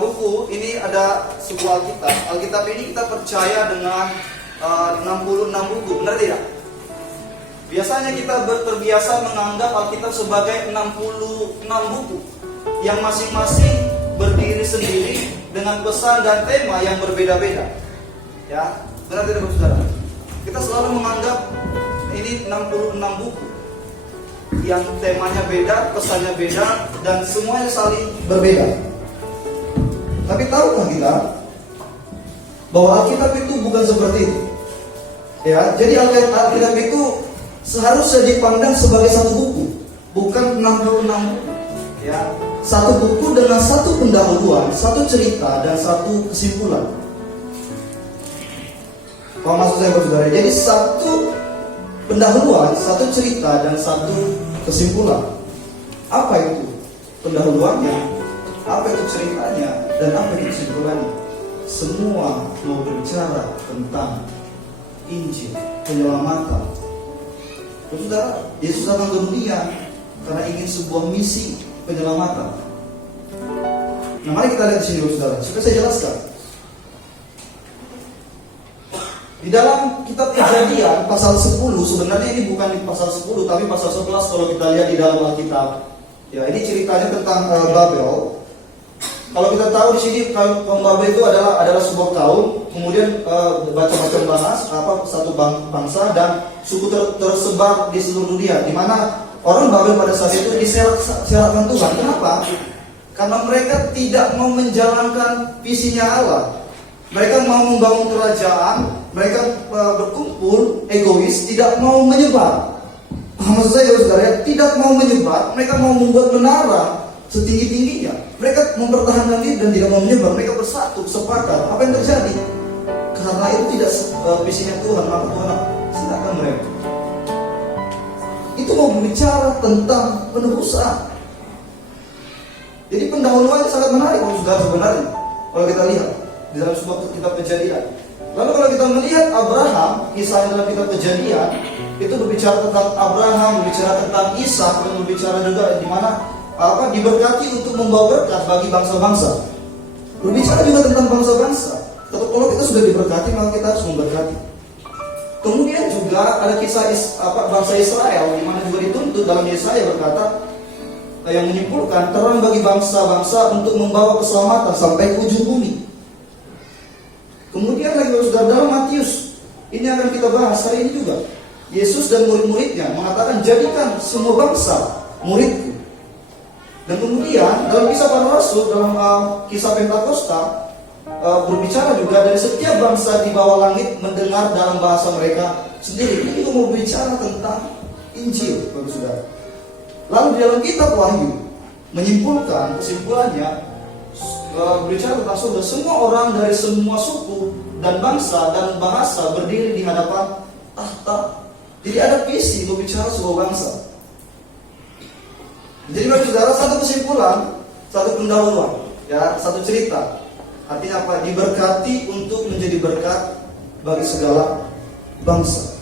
buku ini ada sebuah Alkitab. Alkitab ini kita percaya dengan 66 buku, benar tidak? Biasanya kita terbiasa menganggap Alkitab sebagai 66 buku yang masing-masing berdiri sendiri dengan pesan dan tema yang berbeda-beda. Ya, benar tidak saudara? Kita selalu menganggap ini 66 buku yang temanya beda, pesannya beda, dan semuanya saling berbeda. Tapi tahukah kita bahwa Alkitab itu bukan seperti itu? Ya, jadi Alkitab itu seharusnya dipandang sebagai satu buku, bukan 66 buku. Ya, satu buku dengan satu pendahuluan, satu cerita, dan satu kesimpulan. Apa maksud saya, saudara? Jadi satu pendahuluan, satu cerita, dan satu kesimpulan. Apa itu pendahuluannya? Apa itu ceritanya? Dan apa itu kesimpulannya? Semua mau berbicara tentang Injil, penyelamatan. Saudara, Yesus datang ke dunia karena ingin sebuah misi penyelamatan. Nah, mari kita lihat di sini, saudara. Sudah saya jelaskan. Di dalam kitab Kejadian pasal 10, sebenarnya ini bukan di pasal 10 tapi pasal 11 kalau kita lihat di dalam Alkitab. Ya, ini ceritanya tentang Babel. Kalau kita tahu di sini kaum Babel itu adalah sebuah kaum, kemudian macam-macam satu bangsa dan suku tersebar di seluruh dunia, di mana orang Babel pada saat itu diserakkan Tuhan. Kenapa? Karena mereka tidak mau menjalankan visinya Allah. Mereka mau membangun kerajaan, mereka berkumpul, egois, tidak mau menyebar. Maksud saya, saudara, tidak mau menyebar. Mereka mau membuat menara setinggi-tingginya. Mereka mempertahankan diri dan tidak mau menyebar. Mereka bersatu, sepakat. Apa yang terjadi? Karena itu tidak visinya Tuhan, maka Tuhan silakan mereka. Itu mau berbicara tentang penebusan. Jadi pendahuluannya sangat menarik, saudara, sebenarnya. Kalau kita lihat di dalam sebuah kitab Kejadian. Lalu kalau kita melihat Abraham, kisah dalam kitab Kejadian, itu berbicara tentang Abraham, berbicara tentang Ishak, dan berbicara juga di mana diberkati untuk membawa berkat bagi bangsa-bangsa. Berbicara juga tentang bangsa-bangsa. Kalau kita sudah diberkati, maka kita harus memberkati. Kemudian juga ada kisah bangsa Israel, di mana juga dituntut dalam Yesaya berkata, yang menyimpulkan terang bagi bangsa-bangsa untuk membawa keselamatan sampai ke ujung bumi. Kemudian lagi saudara, dalam Matius, ini akan kita bahas hari ini juga. Yesus dan murid-muridnya mengatakan, jadikan semua bangsa muridku. Dan kemudian dalam kisah para rasul, dalam kisah Pentakosta, berbicara juga dari setiap bangsa di bawah langit mendengar dalam bahasa mereka sendiri. Ini juga mau berbicara tentang Injil, Bapak Saudara. Lalu di dalam kitab Wahyu menyimpulkan kesimpulannya, berbicara tentang surga. Semua orang dari semua suku dan bangsa dan bahasa berdiri di hadapan tahta. Jadi ada visi berbicara sebuah bangsa. Jadi bagi saudara, satu kesimpulan, satu pendahuluan, ya, satu cerita. Artinya apa? Diberkati untuk menjadi berkat bagi segala bangsa.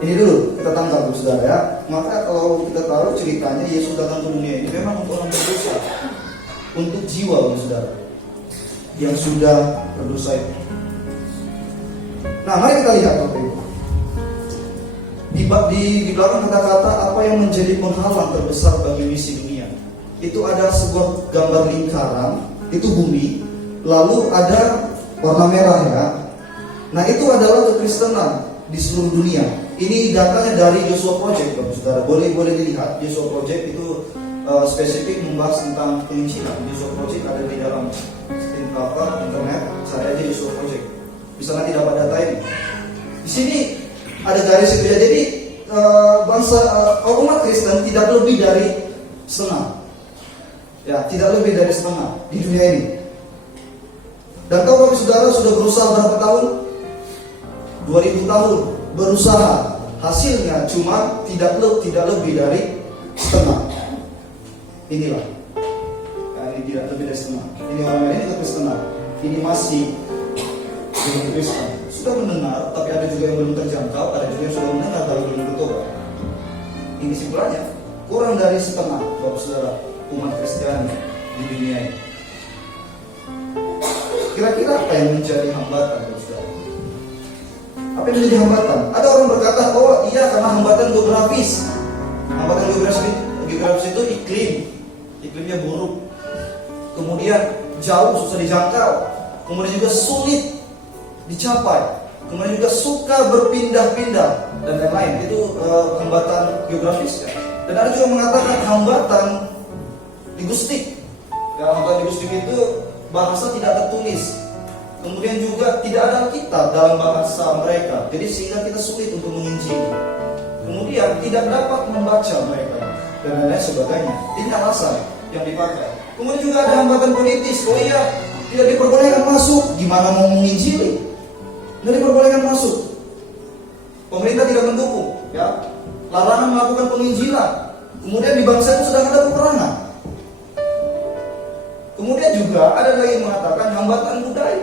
Ini dulu kita tangkap, saudara, ya. Maka kalau kita tahu ceritanya, Yesus datang ke dunia ini memang untuk orang berdosa, untuk jiwa, saudara, yang sudah berdosa itu. Nah, mari kita lihat, Bapak Ibu. Di belakang kata-kata apa yang menjadi penghalang terbesar bagi misi dunia, itu ada sebuah gambar lingkaran, itu bumi, lalu ada warna merah, ya. Nah, itu adalah kekristenan di seluruh dunia. Ini datanya dari Joshua Project, Bapak Saudara. Boleh dilihat, Joshua Project itu spesifik membahas tentang penginjilan. Joshua Project ada di dalam internet, cari aja Joshua Project. Bisa nanti dapat data ini. Di sini ada garis itu, ya. Jadi umat Kristen tidak lebih dari setengah, ya, tidak lebih dari setengah di dunia ini. Dan tahu Bapak Saudara sudah berusaha berapa tahun? 2000 tahun berusaha, hasilnya cuma tidak lebih dari setengah. Inilah, ya, ini tidak lebih dari setengah. Ini orang ini tetap setengah. Ini masih belum Kristen. Sudah mendengar, tapi ada juga yang belum terjangkau, ada juga yang sudah mendengar tapi belum bertobat. Ini simpulannya, kurang dari setengah, Bapak Saudara, umat Kristiani di dunia ini. yang menjadi hambatan, saudara? Apa yang menjadi hambatan? Ada orang berkata, oh iya karena hambatan geografis. Hambatan geografis itu iklimnya buruk. Kemudian jauh, susah dijangkau. Kemudian juga sulit dicapai. Kemudian juga suka berpindah-pindah dan lain-lain. Itu hambatan geografis kan. Dan ada juga mengatakan hambatan linguistik. Ya, hambatan linguistik itu bahasa tidak tertulis. Kemudian juga tidak ada Alkitab dalam bahasa mereka. Jadi sehingga kita sulit untuk menginjili. Kemudian tidak dapat membaca mereka dan lain-lain sebagainya. Ini alasan yang dipakai. Kemudian juga ada hambatan politis. Oh iya, tidak diperbolehkan masuk. Gimana mau menginjili? Tidak diperbolehkan masuk. Pemerintah tidak mendukung, ya. Larangan melakukan penginjilan. Kemudian di bangsa itu sedang ada peperangan. Kemudian juga ada lagi yang mengatakan hambatan budaya.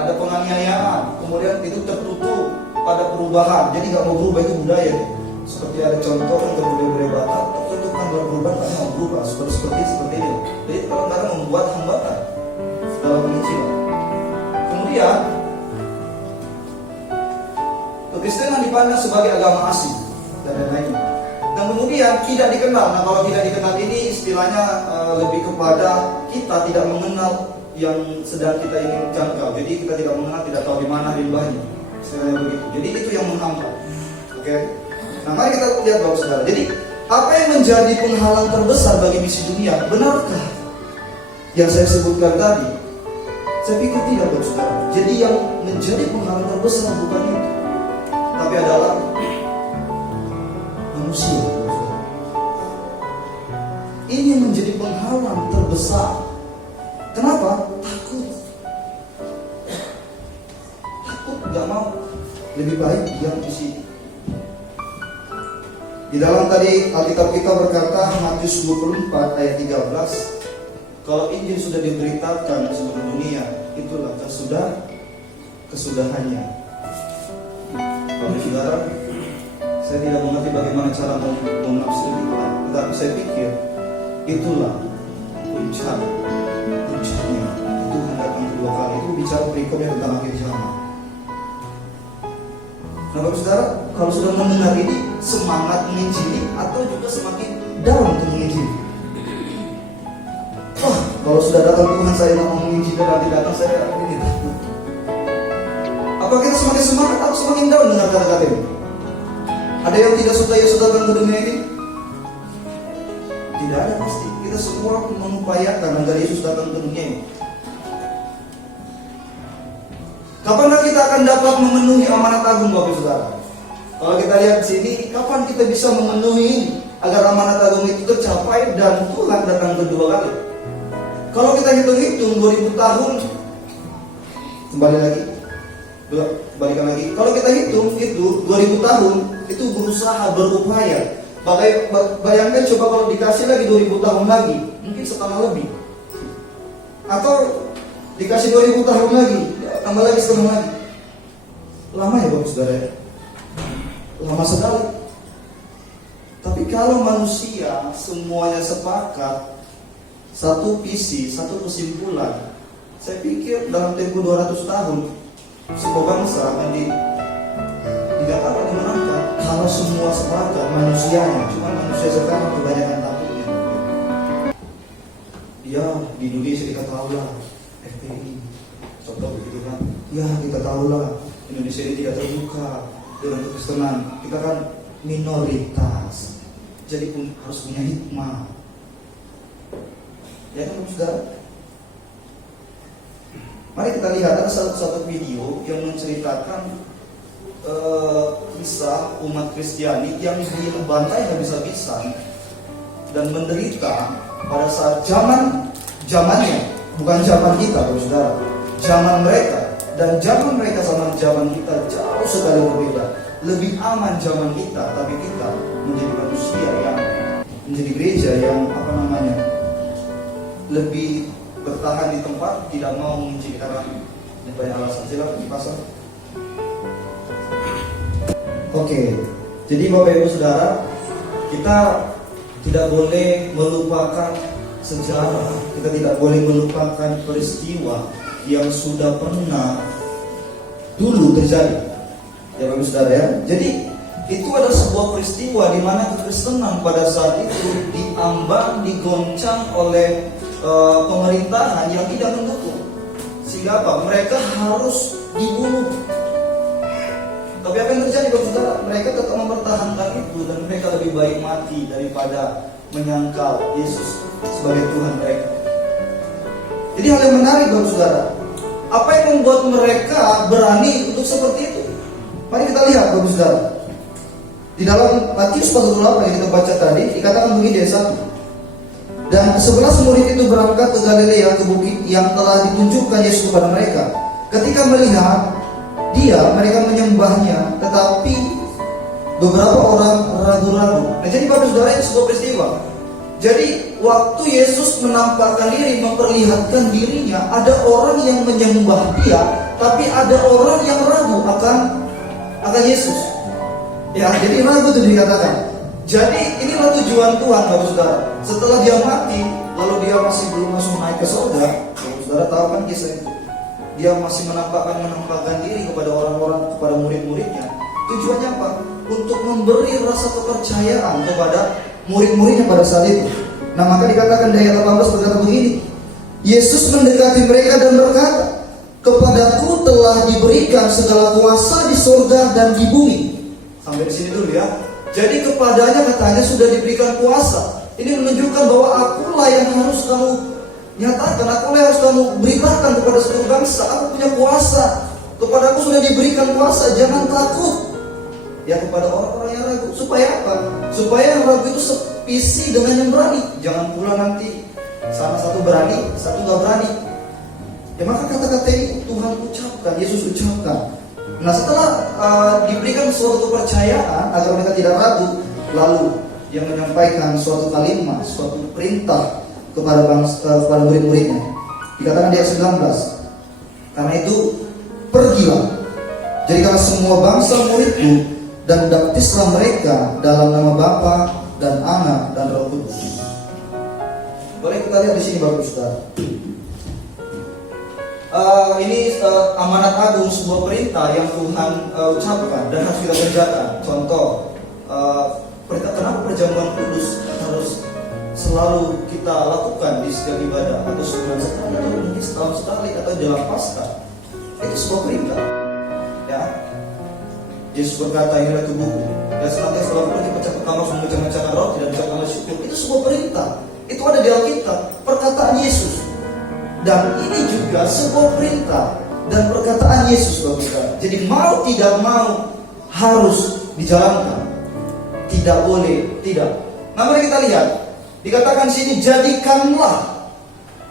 Ada penganiayaan, kemudian itu tertutup pada perubahan. Jadi nggak mau berubah itu budaya. Seperti ada contoh untuk budaya-budaya Batak, itu kan berubah, tak mau berubah seperti itu. Jadi kadang-kadang membuat hambatan dalam penginjilan. Kemudian kekristenan dipandang sebagai agama asing dan lain-lain. Dan kemudian tidak dikenal. Nah kalau tidak dikenal ini istilahnya lebih kepada kita tidak mengenal yang sedang kita ingin jangkau. Jadi kita tidak mengenal, tidak tahu di mana rimbanya. Istilahnya begitu. Jadi itu yang menghambat. Oke. Nah mari kita lihat Bapak Saudara. Jadi apa yang menjadi penghalang terbesar bagi misi dunia? Benarkah yang saya sebutkan tadi? Saya pikir tidak Bapak Saudara. Jadi yang menjadi penghalang terbesar bukan itu, tapi adalah manusia. Ini yang menjadi penghalang terbesar. Kenapa? Takut gak mau. Lebih baik diam di sini. Di dalam tadi Alkitab kita berkata Matius 24 ayat 13, kalau Injil sudah diberitakan di seluruh dunia, itulah kesudahannya. Bapak Saudara, saya tidak mengerti bagaimana cara menafsirkan, tetapi saya pikir itulah puncaknya. Tuhan datang kedua kali. Itu bicara berikutnya tentang akhir zaman. Nah Bapak Saudara, kalau sudah mendengar ini, semangat menginjili atau juga semakin down untuk menginjili? Wah, kalau sudah datang Tuhan saya mau menginjili, nanti datang saya ini takut. Apakah kita semakin semangat atau semakin down dengar kata-kata ini? Ada yang tidak suka Yesus datang ke dunia ini? Tidak ada pasti. Kita semua mengupayakan agar Yesus datang ke dunia ini. Kapan kita akan dapat memenuhi amanat agung Bapak Saudara? Kalau kita lihat di sini, kapan kita bisa memenuhi agar amanat agung itu tercapai dan Tuhan datang kedua kali? Kalau kita hitung-hitung 2000 tahun, balikan lagi. Kalau kita hitung itu 2000 tahun, itu berusaha, berupaya. Bayangkan coba kalau dikasih lagi 2000 tahun lagi, mungkin setengah lebih. Atau dikasih 2000 tahun lagi, tambah lagi setengah lagi. Lama ya Bapak Saudara ya? Lama sekali. Tapi kalau manusia semuanya sepakat, satu visi, satu kesimpulan, saya pikir dalam tempo 200 tahun sebuah bangsa akan dikatakan dimenangkan. Kalau semua sepakat manusianya, cuma manusia sekarang kebanyakan takutnya. Ya di Indonesia kita tahu lah FPI, contoh begitu kan. Ya kita tahu lah Indonesia ini tidak terbuka dengan kekristenan. Kita kan minoritas, jadi harus punya hikmah. Ya kan Saudara? Mari kita lihat ada satu video yang menceritakan kisah umat Kristiani yang dibantai habis-habisan dan menderita pada saat zamannya, bukan zaman kita, Saudara. Zaman mereka dan zaman mereka sama zaman kita jauh sekali berbeda. Lebih aman zaman kita, tapi kita menjadi manusia yang menjadi gereja yang lebih bertahan di tempat, tidak mau menginjili karena banyak alasan. Silakan dipasang. Oke, jadi Bapak Ibu Saudara, kita tidak boleh melupakan sejarah, kita tidak boleh melupakan peristiwa yang sudah pernah dulu terjadi. Ya Bapak Saudara ya. Jadi itu adalah sebuah peristiwa di mana kekristenan pada saat itu diambang, digoncang oleh pemerintahan yang tidak mendukung. Sehingga apa? Mereka harus dibunuh. Tapi apa yang terjadi Bapak Saudara? Mereka tetap mempertahankan itu dan mereka lebih baik mati daripada menyangkal Yesus sebagai Tuhan mereka. Jadi hal yang menarik Bapak Saudara, apa yang membuat mereka berani untuk seperti itu? Mari kita lihat Bapak Saudara. Di dalam Matius pasal 8 yang kita baca tadi dikatakan begini ayat 1. Dan 11 murid itu berangkat ke Galilea, ke bukit yang telah ditunjukkan Yesus kepada mereka. Ketika melihat dia, mereka menyembahnya, tetapi beberapa orang ragu-ragu. Nah, jadi Bapak Saudara, itu sebuah peristiwa. Jadi waktu Yesus menampakkan diri, memperlihatkan dirinya, ada orang yang menyembah dia, tapi ada orang yang ragu akan Yesus. Ya, jadi ragu itu dikatakan. Jadi inilah tujuan Tuhan Bapak Saudara. Setelah dia mati, lalu dia masih belum langsung naik ke surga. Bapak Saudara tahu kan kisah itu. Dia masih menampakkan diri kepada orang-orang, kepada murid-muridnya. Tujuannya apa? Untuk memberi rasa kepercayaan kepada murid-muridnya pada saat itu. Nah, maka dikatakan di ayat 18 berkata begini. Yesus mendekati mereka dan berkata, "Kepadaku telah diberikan segala kuasa di surga dan di bumi." Sampai di sini dulu ya. Jadi kepadanya katanya sudah diberikan kuasa. Ini menunjukkan bahwa akulah yang harus kamu nyatakan, akulah yang harus kamu beritakan kepada seluruh bangsa. Aku punya kuasa. Kepadaku sudah diberikan kuasa. Jangan takut. Ya, kepada orang-orang yang ragu. Supaya apa? Supaya yang ragu itu sepisi dengan yang berani. Jangan pula nanti salah satu berani, satu nggak berani. Ya, maka kata-kata ini Tuhan ucapkan, Yesus ucapkan. Nah, setelah diberikan suatu kepercayaan agar mereka tidak ragu, lalu dia menyampaikan suatu kalimat, suatu perintah kepada kepada murid-muridnya. Dikatakan di ayat 19, karena itu pergilah, jadikanlah semua bangsa muridku dan baptislah mereka dalam nama Bapa dan Anak dan Roh Kudus. Boleh kita lihat di sini Bapak Saudara. Ini amanat agung, sebuah perintah yang Tuhan ucapkan dan harus kita kerjakan. Contoh, perintah kenapa perjamuan kudus harus selalu kita lakukan di setiap ibadah, atau sebulan sekali, atau mungkin setahun sekali, atau dalam Paskah. Itu sebuah perintah. Ya, Yesus berkata, "Inilah tubuhku." Dan senantiasa selalu pergi pecah pertama memecah-mecahkan roti dan mengucapkan syukur. Itu sebuah perintah. Itu ada di Alkitab, perkataan Yesus. Dan ini juga sebuah perintah dan perkataan Yesus Bapak Saudara. Jadi mau tidak mau harus dijalankan. Tidak boleh tidak. Nah, mari kita lihat. Dikatakan di sini jadikanlah.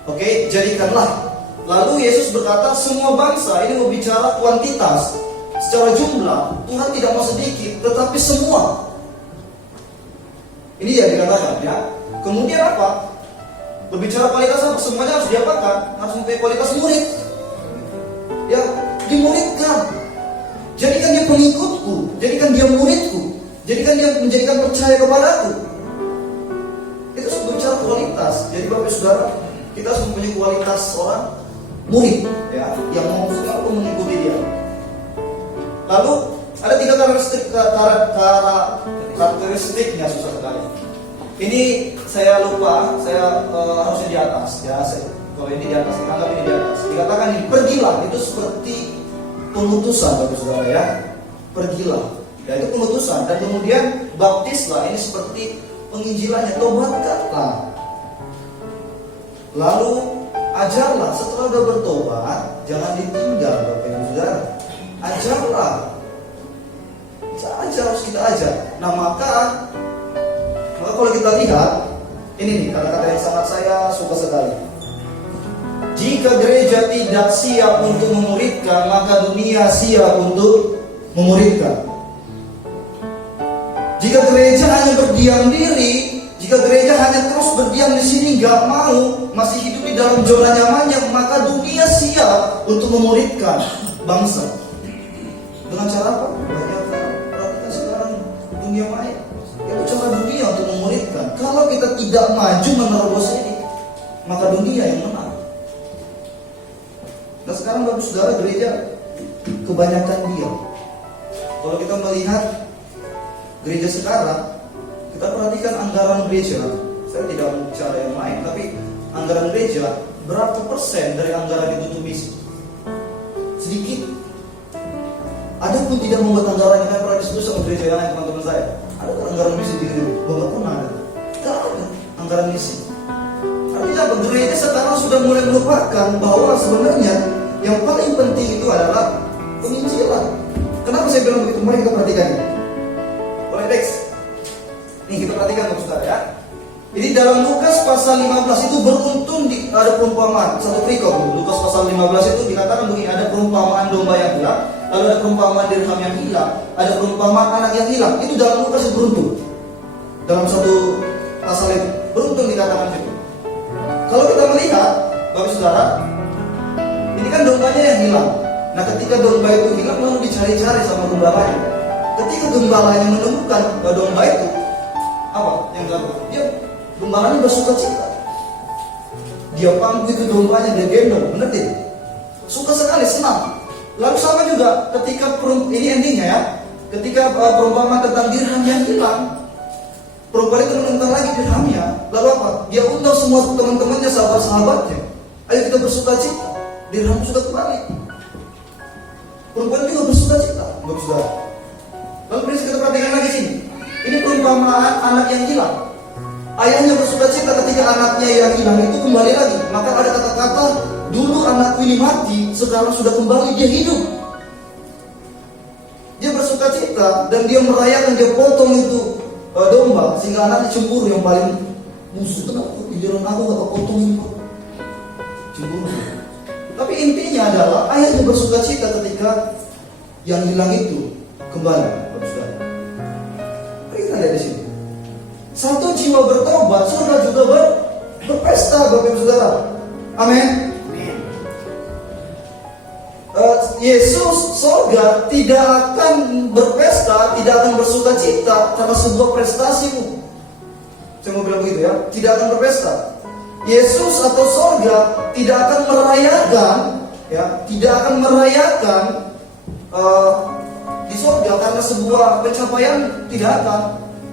Oke, jadikanlah. Lalu Yesus berkata semua bangsa. Ini berbicara kuantitas. Secara jumlah Tuhan tidak mau sedikit, tetapi semua. Ini yang dikatakan ya. Kemudian apa? Berbicara kualitas apa? Semuanya harus diapakan? Harus mempunyai kualitas murid. Ya, dimuridkan. Jadikan dia pengikutku, jadikan dia muridku, jadikan dia menjadikan percaya kepadaku. Itu berbicara kualitas. Jadi Bapak Saudara, kita harus mempunyai kualitas seorang murid, ya, yang mau selalu mengikuti dia. Lalu ada 3 karakteristiknya, susah sekali. Ini saya lupa, saya harusnya di atas ya. Kalau ini di atas, anggap ini di atas. Dikatakan ini pergilah, itu seperti pengutusan Bapak Saudara ya. Pergilah, ya itu pengutusan. Dan kemudian baptislah, ini seperti penginjilannya, tobatkanlah. Lalu ajarlah, setelah sudah bertobat, jangan ditinggal Bapak Ibu Saudara. Ajarlah, ajar harus kita ajar. Nah, maka kalau kita lihat, ini nih kata-kata yang sangat saya suka sekali. Jika gereja tidak siap untuk memuridkan, maka dunia siap untuk memuridkan. Jika gereja hanya berdiam diri, jika gereja hanya terus berdiam di sini, nggak mau, masih hidup di dalam zona nyamannya, maka dunia siap untuk memuridkan bangsa. Dengan cara apa? Banyak perhatikan sekarang dunia maya. Itu cara dunia untuk memuridkan. Kalau kita tidak maju menerobos ini, maka dunia yang menang. Dan sekarang Bapak Saudara gereja kebanyakan diam. Kalau kita melihat gereja sekarang, kita perhatikan anggaran gereja. Saya tidak mau bicara yang lain, tapi anggaran gereja berapa persen dari anggaran itu untuk misi? Sedikit. Ada pun tidak membuat anggaran yang pernah disebut sama gereja yang lain, teman-teman saya. Ada anggaran misi di gereja? Bapak pun ada. Tidak ada anggaran misi. Artinya apa? Gereja sekarang sudah mulai melupakan bahwa sebenarnya yang paling penting itu adalah penginjilan. Kenapa saya bilang begitu? Mari kita perhatikan ini. Boleh next. Nih kita perhatikan Bapak Saudara ya. Jadi dalam Lukas pasal 15 itu beruntun ada perumpamaan. Satu perikop. Lukas pasal 15 itu dikatakan begini, ada perumpamaan domba yang hilang, lalu ada perumpamaan dirham yang hilang, ada perumpamaan anak yang hilang. Itu dalam Lukas itu beruntun. Dalam satu pasal itu beruntun dikatakan itu. Kalau kita melihat Bapak Saudara, ini kan dombanya yang hilang. Nah ketika domba itu hilang lalu dicari-cari sama gembalanya. Ketika gembalanya menemukan domba itu, apa yang dilakukan? Gembalanya bersuka cita. Dia pangku itu dombanya, dia gendong, benar tidak? Suka sekali, senang. Lalu sama juga ketika ini endingnya ya, ketika perumpamaan tentang dirham yang hilang, perempuan itu menemukan lagi dirhamnya. Lalu apa? Dia undang semua teman-temannya, sahabat-sahabatnya. Ayo kita bersuka cita, dirham sudah kembali. Perempuan juga bersuka cita, Bapak Saudara. Lalu kita perhatikan lagi sini. Ini perumpamaan anak yang hilang. Ayahnya bersuka cita ketika anaknya yang hilang itu kembali lagi. Maka ada kata-kata, dulu anakku ini mati, sekarang sudah kembali, dia hidup. Dia bersuka cita dan dia merayakan, dia potong itu domba sehingga anaknya cemburu, yang paling musuh. Kenapa giliran aku gak potongin kok? Cemburu. Tapi intinya adalah ayahnya bersuka cita ketika yang hilang itu kembali. Bapak Saudara, mari kita lihat di sini. Satu jiwa bertobat, surga juga berpesta, Bapak Saudara. Amin. Yesus surga tidak akan berpesta, tidak akan bersuka cita karena sebuah prestasimu. Saya mau bilang begitu ya, tidak akan berpesta. Yesus atau surga tidak akan merayakan, ya, tidak akan merayakan di surga karena sebuah pencapaian, tidak akan.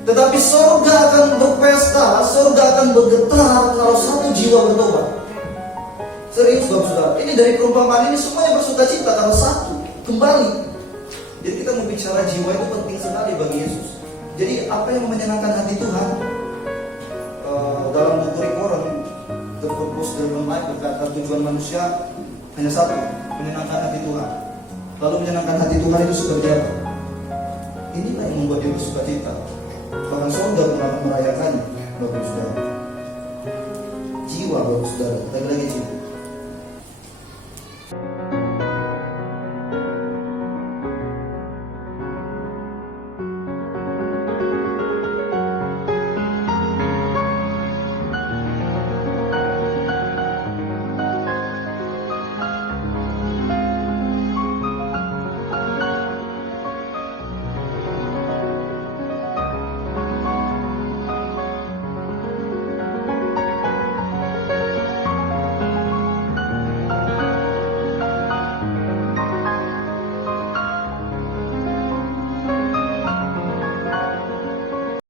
Tetapi surga akan berpesta, surga akan bergetar kalau satu jiwa bertobat. Serius Bapak Saudara, ini dari perumpamaan ini semuanya bersuka cita karena satu kembali. Jadi kita mau bicara jiwa itu penting sekali bagi Yesus. Jadi apa yang menyenangkan hati Tuhan? Dalam buku Rikoran, The Purpose of the Life berkata tujuan manusia hanya satu, menyenangkan hati Tuhan. Lalu menyenangkan hati Tuhan itu seperti apa? Inilah yang membuat dia bersuka cita. Bahkan surga pun akan merayakannya, Bapak Saudara. Jiwa Bapak Saudara, lagi-lagi jiwa.